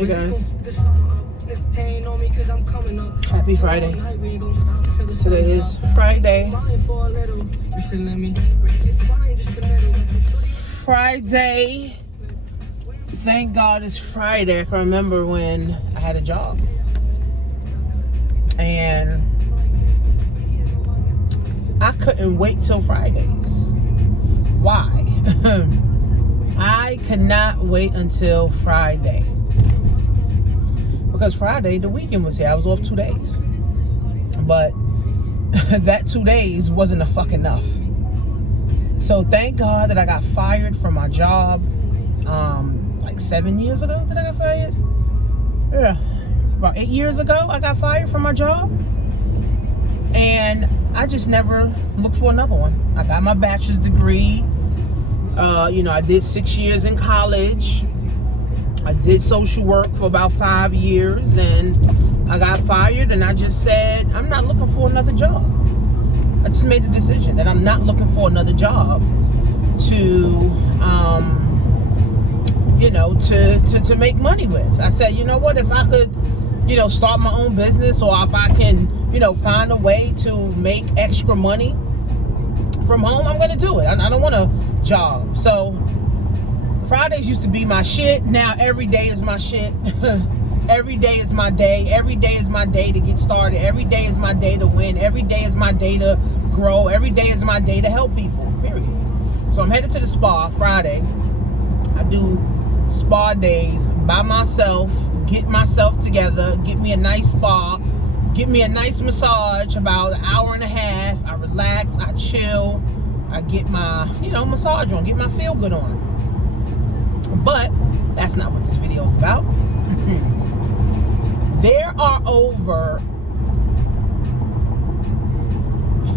Hey guys, happy Friday. Today is Friday. Thank God it's Friday. I can remember when I had a job. And I couldn't wait till Fridays. Why? I could not wait until Friday. Because Friday, the weekend was here. I was off 2 days. But that 2 days wasn't enough. So thank God that I got fired from my job like 7 years ago. Did I get fired? Yeah. About 8 years ago, I got fired from my job. And I just never looked for another one. I got my bachelor's degree. I did 6 years in college. I did social work for about 5 years, and I got fired, and I just said, I'm not looking for another job. I just made the decision that I'm not looking for another job to make money with. I said, you know what, if I could, start my own business, or if I can, find a way to make extra money from home, I'm going to do it. I don't want a job. So Fridays used to be my shit. Now every day is my shit. Every day is my day. Every day is my day to get started. Every day is my day to win. Every day is my day to grow. Every day is my day to help people, period. So I'm headed to the spa Friday. I do spa days by myself, get myself together, get me a nice spa, get me a nice massage, about an hour and a half. I relax, I chill, I get my, massage on, get my feel good on. But that's not what this video is about. There are over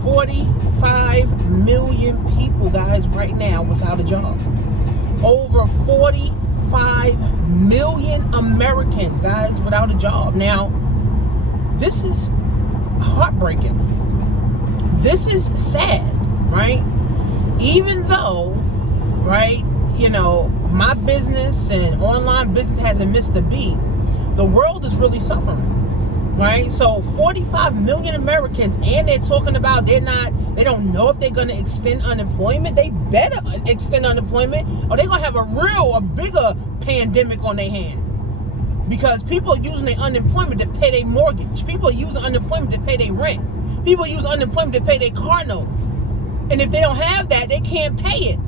45 million people, guys, right now without a job. Over 45 million Americans, guys, without a job. Now, this is heartbreaking. This is sad, right? Even though, right, my business and online business hasn't missed a beat, the world is really suffering, right? So 45 million Americans, and they're talking about they don't know if they're going to extend unemployment. They better extend unemployment, or they're going to have a bigger pandemic on their hand. Because people are using their unemployment to pay their mortgage. People are using unemployment to pay their rent. People use unemployment to pay their car note. And if they don't have that, they can't pay it.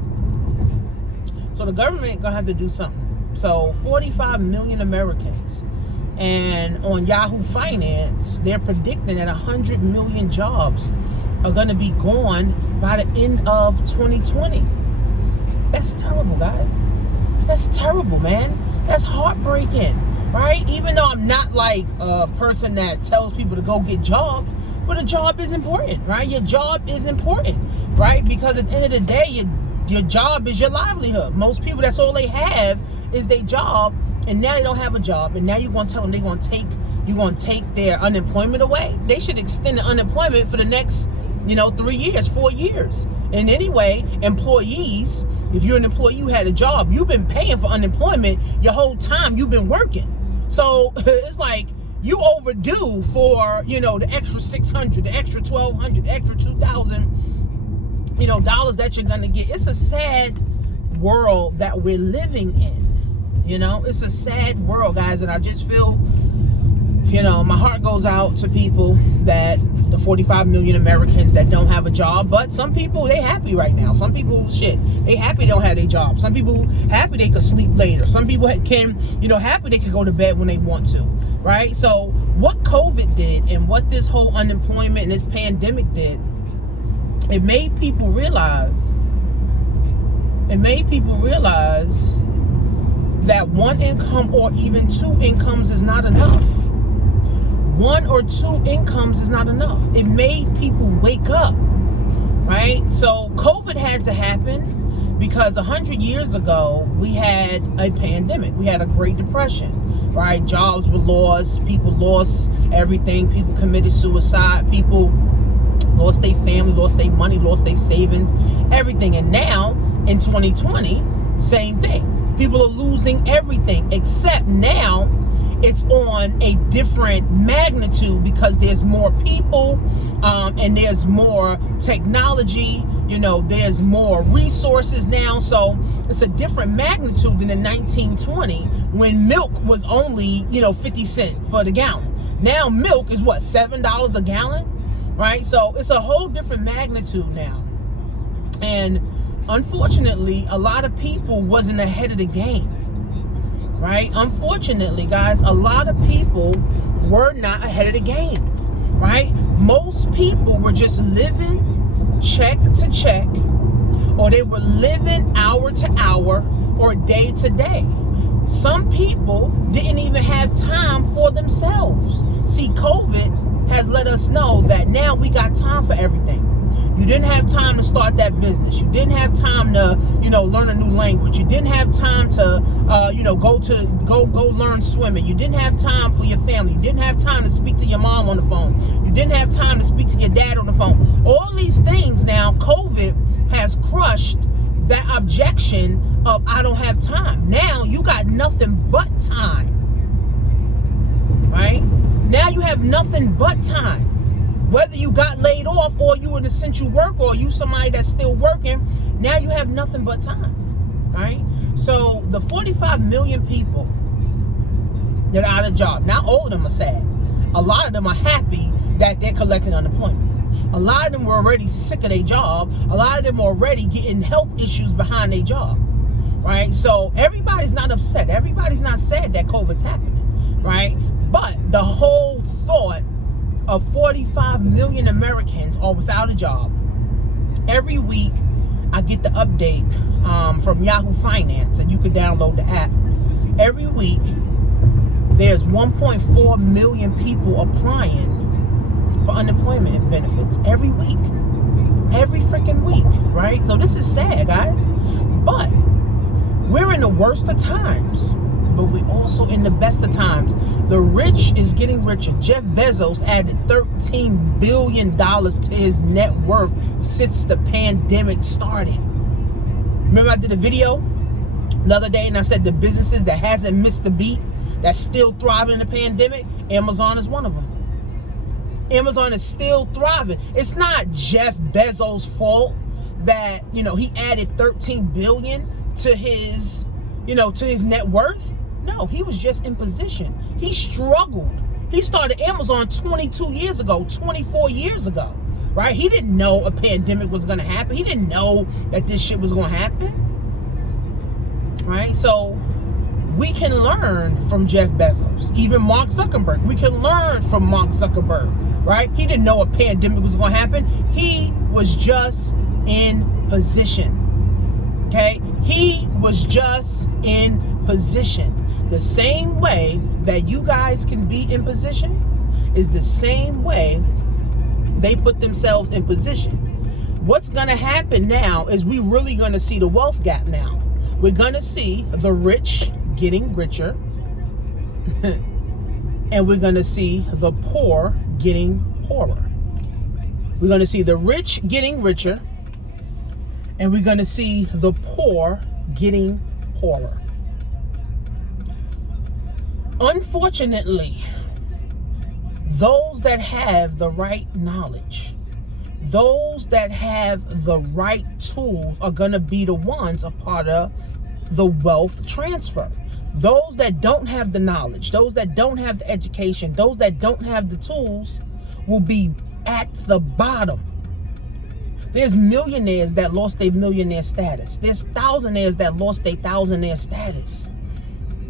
So the government gonna have to do something. So 45 million Americans. And on Yahoo Finance, they're predicting that 100 million jobs are gonna be gone by the end of 2020. That's terrible, guys. That's terrible, man. That's heartbreaking, right? Even though I'm not like a person that tells people to go get jobs, but a job is important, right? Your job is important, right? Because at the end of the day, your job is your livelihood. Most people, that's all they have is their job, and now they don't have a job, and now you're going to tell them you're going to take their unemployment away? They should extend the unemployment for the next, 3 years, 4 years. And anyway, employees, if you're an employee, you had a job, you've been paying for unemployment your whole time you've been working. So it's like you overdue for, the extra $600, the extra $1,200, the extra $2,000, dollars that you're gonna get. It's a sad world that we're living in. It's a sad world, guys, and I just feel, my heart goes out to people, that the 45 million Americans that don't have a job. But some people, they happy right now. Some people, they happy they don't have their job. Some people happy they could sleep later. Some people can, happy they could go to bed when they want to, right? So what COVID did, and what this whole unemployment and this pandemic did, it made people realize that one income or even two incomes is not enough. One or two incomes is not enough. It made people wake up, right? So COVID had to happen because 100 years ago, we had a pandemic. We had a Great Depression, right? Jobs were lost. People lost everything. People committed suicide. People lost their family, lost their money, lost their savings, everything. And now in 2020, same thing. People are losing everything, except now it's on a different magnitude because there's more people and there's more technology. You know, there's more resources now. So it's a different magnitude than in 1920 when milk was only, 50 cents for the gallon. Now milk is what, $7 a gallon, right? So it's a whole different magnitude now. And unfortunately, a lot of people wasn't ahead of the game, right? Unfortunately, guys, a lot of people were not ahead of the game, right? Most people were just living check to check, or they were living hour to hour or day to day. Some people didn't even have time for themselves. See, COVID has let us know that now we got time for everything. You didn't have time to start that business. You didn't have time to, learn a new language. You didn't have time to, go learn swimming. You didn't have time for your family. You didn't have time to speak to your mom on the phone. You didn't have time to speak to your dad on the phone. All these things now, COVID has crushed that objection of I don't have time. Now you got nothing but time, right? Now you have nothing but time. Whether you got laid off or you in essential work or you somebody that's still working, now you have nothing but time, right? So the 45 million people that are out of job, not all of them are sad. A lot of them are happy that they're collecting unemployment. A lot of them were already sick of their job. A lot of them are already getting health issues behind their job, right? So everybody's not upset. Everybody's not sad that COVID's happening, right? But the whole thought of 45 million Americans are without a job. Every week, I get the update from Yahoo Finance, and you can download the app. Every week, there's 1.4 million people applying for unemployment benefits every week. Every freaking week, right? So this is sad, guys. But we're in the worst of times, but we're also in the best of times. The rich is getting richer. Jeff Bezos added $13 billion to his net worth since the pandemic started. Remember I did a video the other day and I said the businesses that hasn't missed a beat, that's still thriving in the pandemic, Amazon is one of them. Amazon is still thriving. It's not Jeff Bezos' fault that, he added 13 billion to his, to his net worth. No, he was just in position. He struggled. He started Amazon 22 years ago, 24 years ago, right? He didn't know a pandemic was going to happen. He didn't know that this shit was going to happen, right? So we can learn from Jeff Bezos, even Mark Zuckerberg. We can learn from Mark Zuckerberg, right? He didn't know a pandemic was going to happen. He was just in position, okay? He was just in position. The same way that you guys can be in position is the same way they put themselves in position. What's going to happen now is we're really going to see the wealth gap now. We're going to see the rich getting richer and we're going to see the poor getting poorer. We're going to see the rich getting richer and we're going to see the poor getting poorer. Unfortunately, those that have the right knowledge, those that have the right tools are going to be the ones a part of the wealth transfer. Those that don't have the knowledge, those that don't have the education, those that don't have the tools will be at the bottom. There's millionaires that lost their millionaire status. There's thousandaires that lost their thousandaire status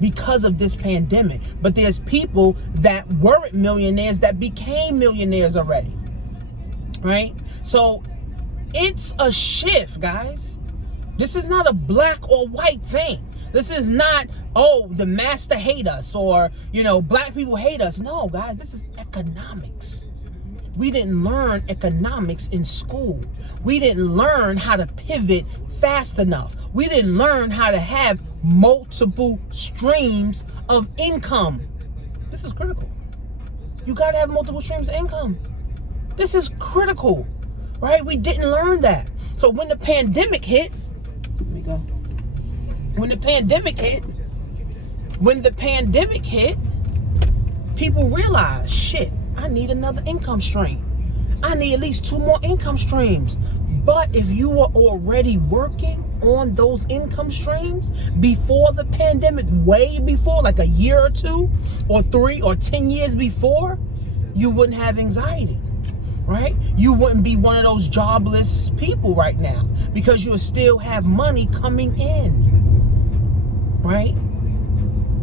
because of this pandemic. But there's people that weren't millionaires that became millionaires already, right? So it's a shift, guys. This is not a black or white thing. This is not, oh, the master hate us or, black people hate us. No, guys, this is economics. We didn't learn economics in school. We didn't learn how to pivot fast enough. We didn't learn how to have multiple streams of income. This is critical. You got to have multiple streams of income. This is critical, right? We didn't learn that. So when the pandemic hit, let me go. When the pandemic hit, people realized, shit, I need another income stream. I need at least 2 more income streams. But if you were already working on those income streams before the pandemic, way before, like a year or 2 or 3 or 10 years before, you wouldn't have anxiety, right? You wouldn't be one of those jobless people right now because you'll still have money coming in, right?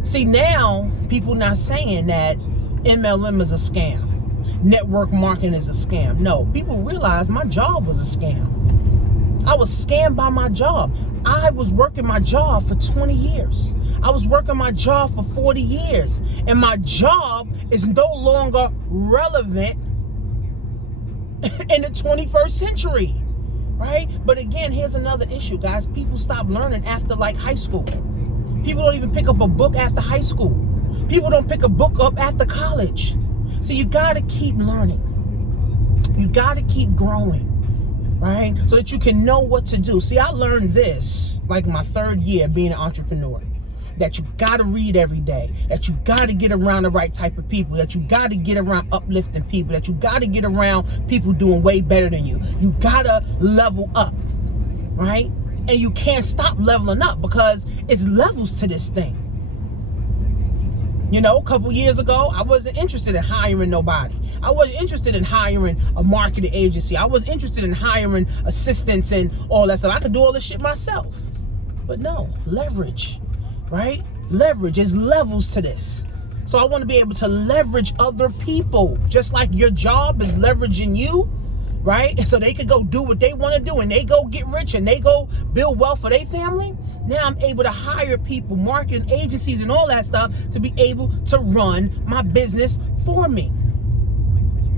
See, now people not saying that MLM is a scam. Network marketing is a scam. No, people realize my job was a scam. I was scammed by my job. I was working my job for 20 years. I was working my job for 40 years. And my job is no longer relevant in the 21st century, right? But again, here's another issue, guys. People stop learning after like high school. People don't even pick up a book after high school. People don't pick a book up after college. So you got to keep learning. You got to keep growing, right? So that you can know what to do. See, I learned this like my 3rd year being an entrepreneur. That you got to read every day. That you got to get around the right type of people. That you got to get around uplifting people. That you got to get around people doing way better than you. You got to level up, right? And you can't stop leveling up because it's levels to this thing. You know, a couple years ago, I wasn't interested in hiring nobody. I wasn't interested in hiring a marketing agency. I was interested in hiring assistants and all that stuff. I could do all this shit myself. But no, leverage, right? Leverage is levels to this. So I want to be able to leverage other people, just like your job is leveraging you, right? So they could go do what they want to do and they go get rich and they go build wealth for their family. Now I'm able to hire people, marketing agencies and all that stuff to be able to run my business for me.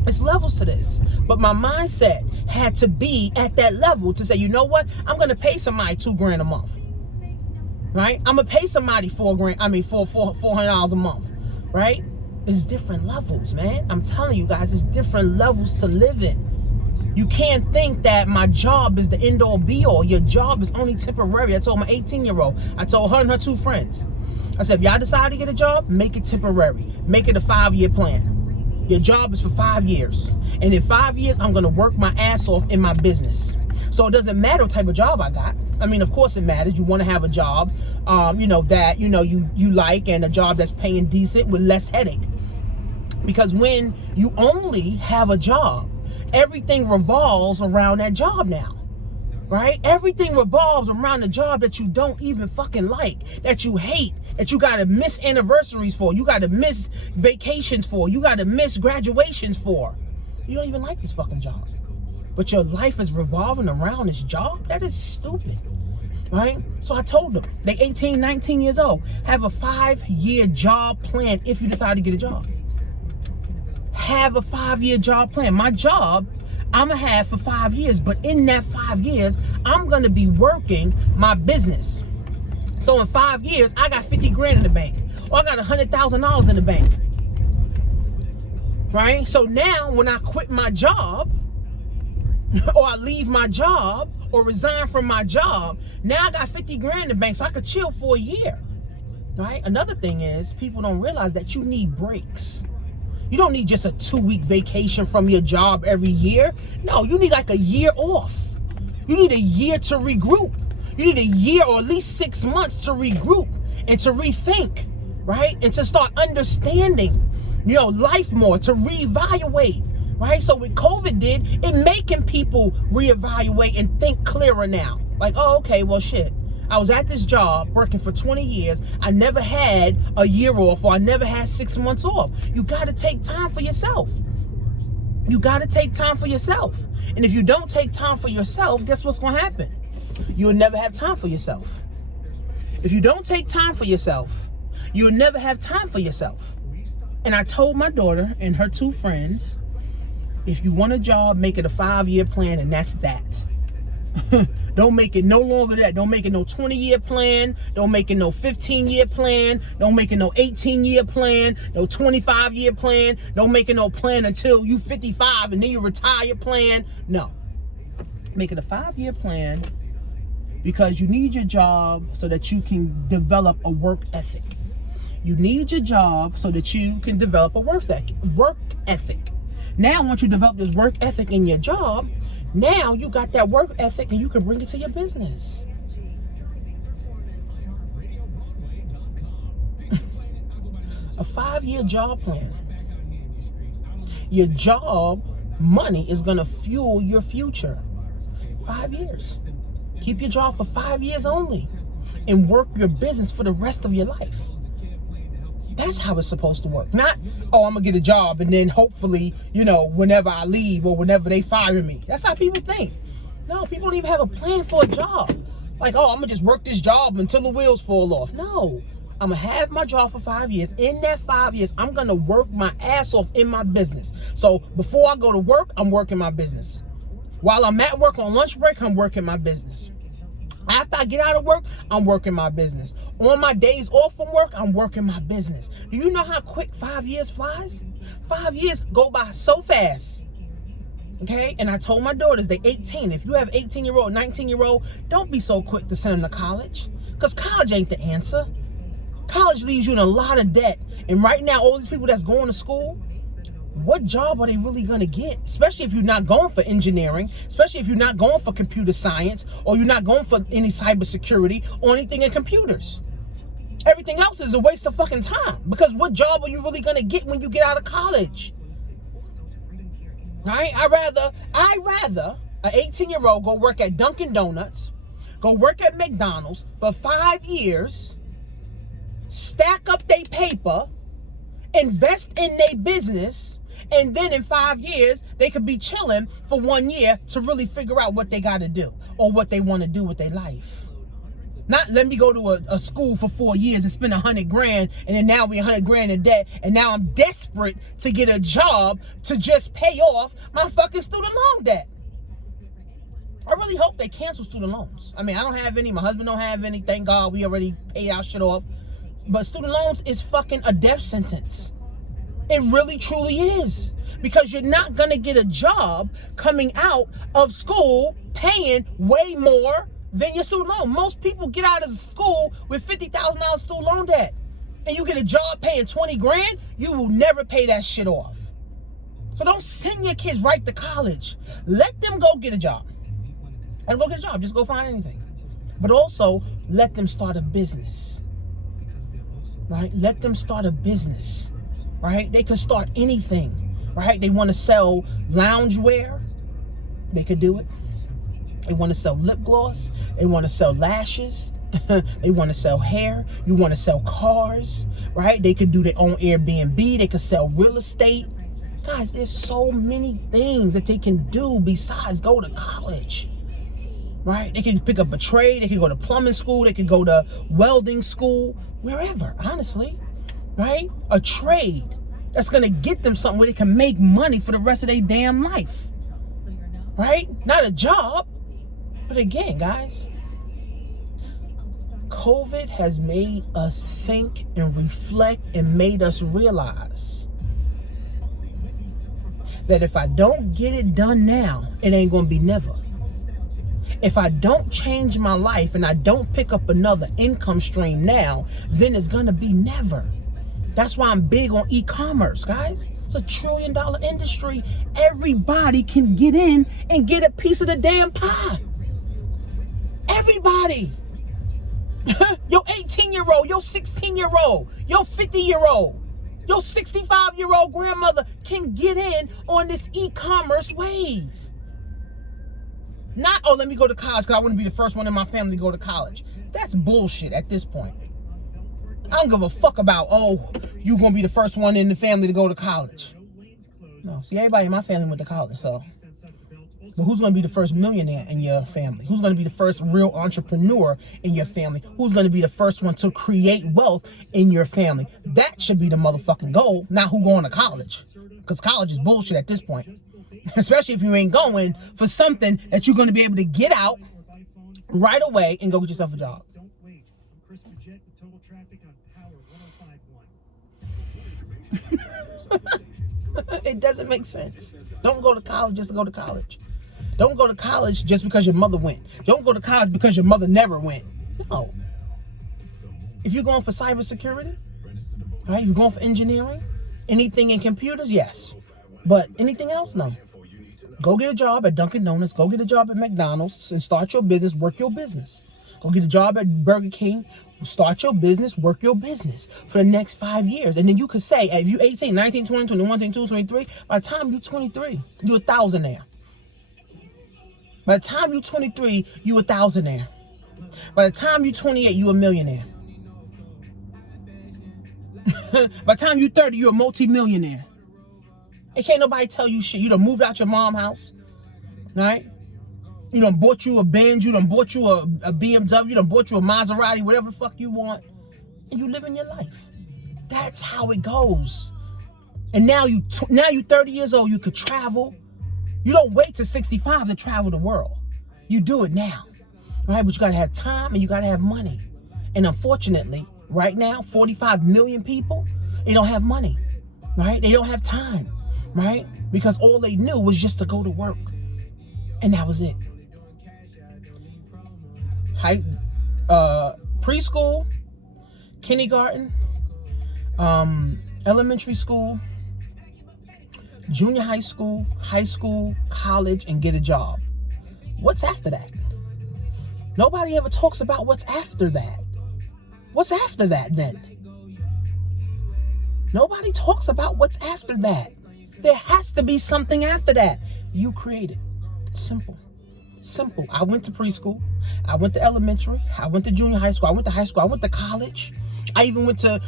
It's levels to this. But my mindset had to be at that level to say, you know what? I'm going to pay somebody $2,000 a month, right? I'm going to pay somebody $400 a month, right? It's different levels, man. I'm telling you guys, it's different levels to live in. You can't think that my job is the end all be all. Your job is only temporary. I told my 18-year-old, I told her and her 2 friends. I said, if y'all decide to get a job, make it temporary. Make it a 5-year plan. Your job is for 5 years. And in 5 years, I'm going to work my ass off in my business. So it doesn't matter what type of job I got. I mean, of course it matters. You want to have a job, that, you like, and a job that's paying decent with less headache. Because when you only have a job, everything revolves around that job now, right? Everything revolves around the job that you don't even fucking like, that you hate, that you got to miss anniversaries for, you got to miss vacations for, you got to miss graduations for. You don't even like this fucking job, but your life is revolving around this job? That is stupid, right? So I told them, they 18, 19 years old, have a 5-year job plan if you decide to get a job. Have a 5-year job plan. My job, I'm going to have for 5 years. But in that 5 years, I'm going to be working my business. So in 5 years, I got $50,000 in the bank. Or I got $100,000 in the bank. Right? So now when I quit my job, or I leave my job, or resign from my job, now I got $50,000 in the bank so I could chill for a year. Right? Another thing is, people don't realize that you need breaks. You don't need just a 2-week vacation from your job every year. No, you need like a year off. You need a year to regroup. You need a year or at least 6 months to regroup and to rethink, right? And to start understanding, life more, to reevaluate, right? So what COVID did, it making people reevaluate and think clearer now. Like, oh, okay, well, shit. I was at this job working for 20 years. I never had a year off, or I never had 6 months off. You got to take time for yourself. You got to take time for yourself. And if you don't take time for yourself, guess what's going to happen? You'll never have time for yourself. If you don't take time for yourself, you'll never have time for yourself. And I told my daughter and her 2 friends, if you want a job, make it a 5-year plan, and that's that. Don't make it no longer that. Don't make it no 20-year plan. Don't make it no 15-year plan. Don't make it no 18-year plan. No 25-year plan. Don't make it no plan until you 55 and then you retire plan. No. Make it a 5-year plan Because you need your job so that you can develop a work ethic. You need your job so that you can develop a work ethic. Now, once you develop this work ethic in your job, now you got that work ethic and you can bring it to your business. A 5-year job plan. Your job money is going to fuel your future. 5 years. Keep your job for 5 years only and work your business for the rest of your life. That's how it's supposed to work. Not, oh, I'm going to get a job and then hopefully, whenever I leave or whenever they fire me. That's how people think. No, people don't even have a plan for a job. Like, oh, I'm going to just work this job until the wheels fall off. No, I'm going to have my job for 5 years. In that 5 years, I'm going to work my ass off in my business. So before I go to work, I'm working my business. While I'm at work on lunch break, I'm working my business. After I get out of work, I'm working my business. On my days off from work, I'm working my business. Do you know how quick 5 years flies? 5 years go by so fast. Okay? And I told my daughters, they're 18. If you have 18-year-old, 19-year-old, don't be so quick to send them to college. Because college ain't the answer. College leaves you in a lot of debt. And right now, all these people that's going to school, what job are they really going to get? Especially if you're not going for engineering, especially if you're not going for computer science, or you're not going for any cybersecurity or anything in computers. Everything else is a waste of fucking time, because what job are you really going to get when you get out of college? Right? I'd rather an 18-year-old go work at Dunkin' Donuts, go work at McDonald's for 5 years, stack up their paper, invest in their business, and then in 5 years, they could be chilling for 1 year to really figure out what they got to do or what they want to do with their life. Not let me go to a school for 4 years and spend $100,000, and then now we're $100,000 in debt, and now I'm desperate to get a job to just pay off my fucking student loan debt. I really hope they cancel student loans. I mean, I don't have any. My husband don't have any. Thank God we already paid our shit off. But student loans is fucking a death sentence. It really, truly is. Because you're not going to get a job coming out of school paying way more than your student loan. Most people get out of school with $50,000 student loan debt. And you get a job paying $20,000, you will never pay that shit off. So don't send your kids right to college. Let them go get a job. And go get a job. Just go find anything. But also, let them start a business. Right? Let them start a business. Right? They could start anything. Right? They want to sell loungewear. They could do it. They want to sell lip gloss. They want to sell lashes. They want to sell hair. You want to sell cars. Right? They could do their own Airbnb. They could sell real estate. Guys, there's so many things that they can do besides go to college. Right? They can pick up a trade. They can go to plumbing school. They can go to welding school. Wherever, honestly. Right? A trade that's going to get them something where they can make money for the rest of their damn life. Right? Not a job. But again, guys, COVID has made us think and reflect and made us realize that if I don't get it done now, it ain't going to be never. If I don't change my life and I don't pick up another income stream now, then it's going to be never. That's why I'm big on e-commerce, guys. It's $1 trillion industry. Everybody can get in and get a piece of the damn pie. Everybody. Your 18-year-old, your 16-year-old, your 50-year-old, your 65-year-old grandmother can get in on this e-commerce wave. Not, oh, let me go to college because I want to be the first one in my family to go to college. That's bullshit at this point. I don't give a fuck about, oh, you're going to be the first one in the family to go to college. No, see, everybody in my family went to college, so. But who's going to be the first millionaire in your family? Who's going to be the first real entrepreneur in your family? Who's going to be the first one to create wealth in your family? That should be the motherfucking goal, not who going to college. Because college is bullshit at this point. Especially if you ain't going for something that you're going to be able to get out right away and go get yourself a job. It doesn't make sense. Don't go to college just to go to college. Don't go to college just because your mother went. Don't go to college because your mother never went. No. If you're going for cybersecurity, right? If you're going for engineering, anything in computers, yes. But anything else, no. Go get a job at Dunkin' Donuts. Go get a job at McDonald's and start your business, work your business. Go get a job at Burger King, start your business, work your business for the next 5 years. And then you could say, if you're 18, 19, 20, 21, 22, 23, by the time you're 23, you're a thousandaire. By the time you're 23, you're a thousandaire. By the time you're 28, you're a millionaire. By the time you're 30, you're a multi-millionaire. And can't nobody tell you shit. You done moved out your mom's house, right? You done bought you a Benz, you done bought you a BMW, you done bought you a Maserati, whatever the fuck you want, and you living your life. That's how it goes. And now you're 30 years old, you could travel. You don't wait till 65 to travel the world. You do it now, right? But you gotta have time and you gotta have money. And unfortunately, right now, 45 million people, they don't have money, right? They don't have time, right? Because all they knew was just to go to work. And that was it. Preschool, kindergarten, elementary school, junior high school, college, and get a job. What's after that? Nobody ever talks about what's after that. What's after that then? Nobody talks about what's after that. There has to be something after that. You create it. Simple. Simple. I went to preschool. I went to elementary. I went to junior high school. I went to high school. I went to college. I even went to,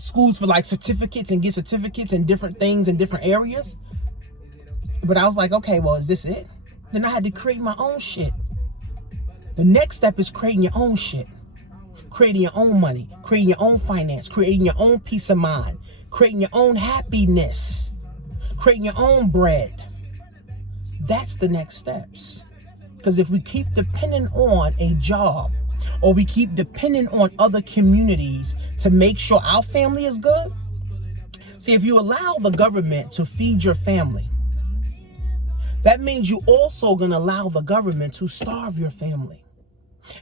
schools for like certificates and get certificates in different things in different areas. But I was like, okay, well, is this it? Then I had to create my own shit. The next step is creating your own shit. Creating your own money. Creating your own finance. Creating your own peace of mind. Creating your own happiness. Creating your own bread. That's the next steps. Because if we keep depending on a job, or we keep depending on other communities to make sure our family is good, see, if you allow the government to feed your family, that means you also gonna allow the government to starve your family.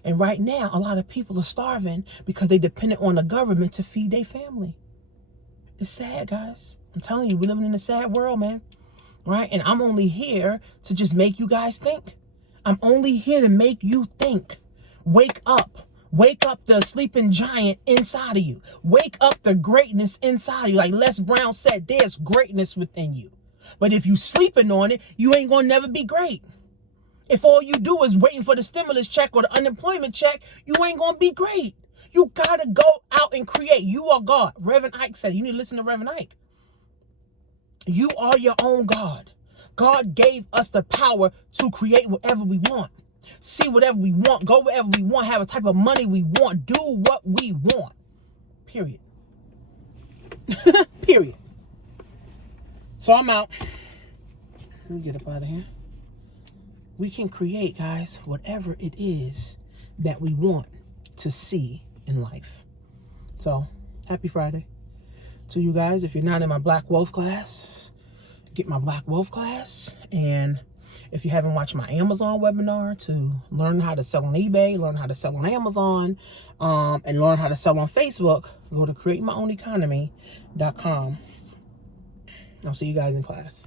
And right now, a lot of people are starving because they dependent on the government to feed their family. It's sad, guys. I'm telling you, we're living in a sad world, man. Right? And I'm only here to just make you guys think. I'm only here to make you think. Wake up. Wake up the sleeping giant inside of you. Wake up the greatness inside of you. Like Les Brown said, there's greatness within you. But if you sleeping on it, you ain't gonna never be great. If all you do is waiting for the stimulus check or the unemployment check, you ain't gonna be great. You gotta go out and create. You are God. Reverend Ike said, you need to listen to Reverend Ike. You are your own God. God gave us the power to create whatever we want. See whatever we want. Go wherever we want. Have a type of money we want. Do what we want. Period. Period. So I'm out. Let me get up out of here. We can create, guys, whatever it is that we want to see in life. So, happy Friday to you guys. If you're not in my Black Wealth class, get my Black Wealth class. And if you haven't watched my Amazon webinar to learn how to sell on eBay, learn how to sell on Amazon, and learn how to sell on Facebook, go to createmyown.economy.com. I'll see you guys in class.